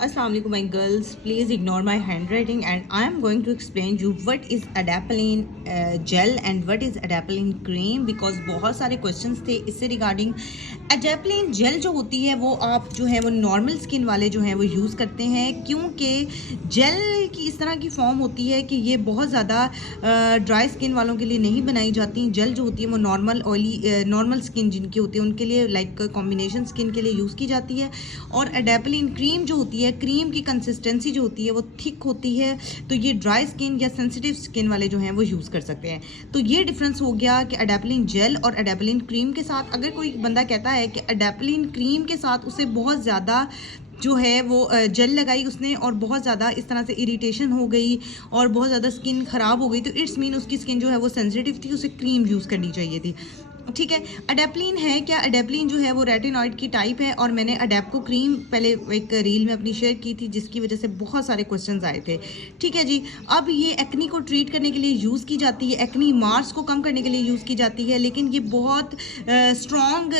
Assalamu alaikum my girls, please ignore my handwriting and I am going to explain you what is adapalene gel and what is adapalene cream because बहुत सारे questions थे इससे regarding adapalene gel जो होती है वो आप जो है वो नॉर्मल स्किन वाले जो हैं वो यूज़ करते हैं क्योंकि जेल की इस तरह की फॉर्म होती है कि ये बहुत ज़्यादा ड्राई स्किन वालों के लिए नहीं बनाई जाती। जेल जो होती है वो नॉर्मल ऑयली नॉर्मल स्किन जिनकी होती है उनके लिए लाइक कॉम्बिनेशन स्किन के लिए यूज़ की जाती है। और एडेपलिन क्रीम जो होती है, क्रीम की कंसिस्टेंसी जो होती है वो थिक होती है, तो ये ड्राई स्किन या सेंसिटिव स्किन वाले जो हैं वो यूज़ कर सकते हैं। तो ये डिफरेंस हो गया कि एडेपलिन जेल और एडेपलिन क्रीम के साथ। अगर कोई बंदा कहता है कि एडेपलिन क्रीम के साथ उसे बहुत ज़्यादा जो है वो जेल लगाई उसने और बहुत ज़्यादा इस तरह से इरिटेशन हो गई और बहुत ज़्यादा स्किन ख़राब हो गई, तो इट्स मीन उसकी स्किन जो है वो सेंसिटिव थी, उसे क्रीम यूज़ करनी चाहिए थी। ठीक है। अडेपलिन है क्या? अडेपलिन जो है वो रेटिनॉइड की टाइप है और मैंने अडेप्को क्रीम पहले एक रील में अपनी शेयर की थी जिसकी वजह से बहुत सारे क्वेश्चंस आए थे। ठीक है जी। अब ये एक्नी को ट्रीट करने के लिए यूज़ की जाती है, एक्नी मार्क्स को कम करने के लिए यूज़ की जाती है, लेकिन ये बहुत स्ट्रॉन्ग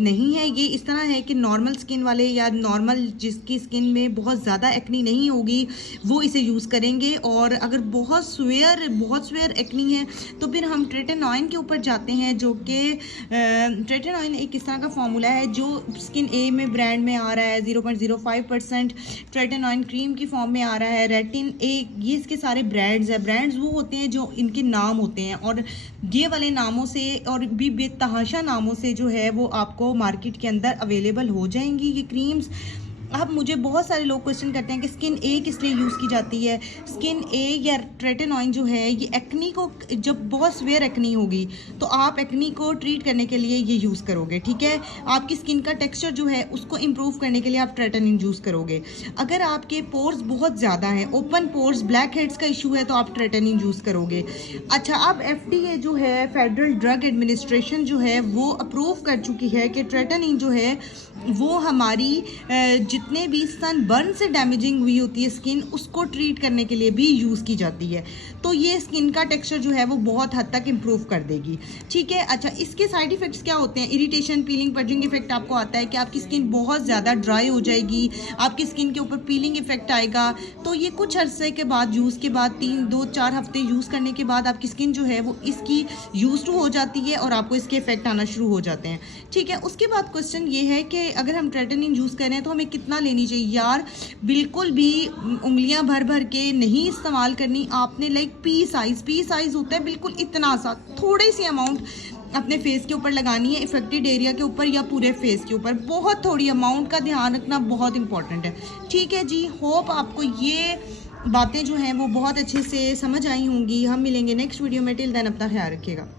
नहीं है। ये इस तरह है कि नॉर्मल स्किन वाले या नॉर्मल जिसकी स्किन में बहुत ज़्यादा एक्नी नहीं होगी वो इसे यूज़ करेंगे। और अगर बहुत स्वेयर एक्नी है तो फिर हम ट्रेटेनॉइन के ऊपर जाते हैं, जो कि ट्रेटेनॉइन एक इस तरह का फार्मूला है जो स्किन ए में ब्रांड में आ रहा है 0.05%, ट्रेटेनॉइन क्रीम की फॉर्म में आ रहा है रेटिन ए। ये इसके सारे ब्रांड्स वो होते हैं जो इनके नाम होते हैं और ये वाले नामों से और भी बेतहाशा नामों से जो है वो आपको मार्केट के अंदर अवेलेबल हो जाएंगी ये क्रीम्स। अब मुझे बहुत सारे लोग क्वेश्चन करते हैं कि स्किन ए किस लिए यूज़ की जाती है। स्किन ए या ट्रेटेनॉइन जो है ये एक्नी को, जब बहुत स्वेयर एक्नी होगी तो आप एक्नी को ट्रीट करने के लिए ये यूज़ करोगे। ठीक है। आपकी स्किन का टेक्सचर जो है उसको इम्प्रूव करने के लिए आप ट्रेटेनॉइन यूज़ करोगे। अगर आपके पोर्स बहुत ज़्यादा हैं, ओपन पोर्स, ब्लैक हेड्स का इशू है, तो आप ट्रेटेनॉइन यूज़ करोगे। अच्छा, अब FDA जो है, फेडरल ड्रग एडमिनिस्ट्रेशन जो है वो अप्रूव कर चुकी है कि ट्रेटेनॉइन जो है वो हमारी जितने भी सनबर्न से डैमेजिंग हुई होती है स्किन उसको ट्रीट करने के लिए भी यूज़ की जाती है। तो ये स्किन का टेक्सचर जो है वो बहुत हद तक इम्प्रूव कर देगी। ठीक है। अच्छा, इसके साइड इफ़ेक्ट्स क्या होते हैं? इरिटेशन, पीलिंग, पर्जिंग इफेक्ट आपको आता है कि आपकी स्किन बहुत ज़्यादा ड्राई हो जाएगी, आपकी स्किन के ऊपर पीलिंग इफेक्ट आएगा। तो ये कुछ अरसे के बाद, यूज़ के बाद 2-4 हफ्ते यूज़ करने के बाद आपकी स्किन जो है वो इसकी यूज टू हो जाती है और आपको इसके इफेक्ट आना शुरू हो जाते हैं। ठीक है। उसके बाद क्वेश्चन ये है कि अगर हम ट्रेटेनॉइन यूज़ करें तो हमें कितना लेनी चाहिए? यार बिल्कुल भी उंगलियां भर भर के नहीं इस्तेमाल करनी आपने। लाइक पी साइज होता है, बिल्कुल इतना सा, थोड़ी सी अमाउंट अपने फेस के ऊपर लगानी है, इफेक्टेड एरिया के ऊपर या पूरे फेस के ऊपर। बहुत थोड़ी अमाउंट का ध्यान रखना बहुत इंपॉर्टेंट है। ठीक है जी। होप आपको ये बातें जो हैं वो बहुत अच्छे से समझ आई होंगी। हम मिलेंगे नेक्स्ट वीडियो में। टिल देन अपना ख्याल रखिएगा।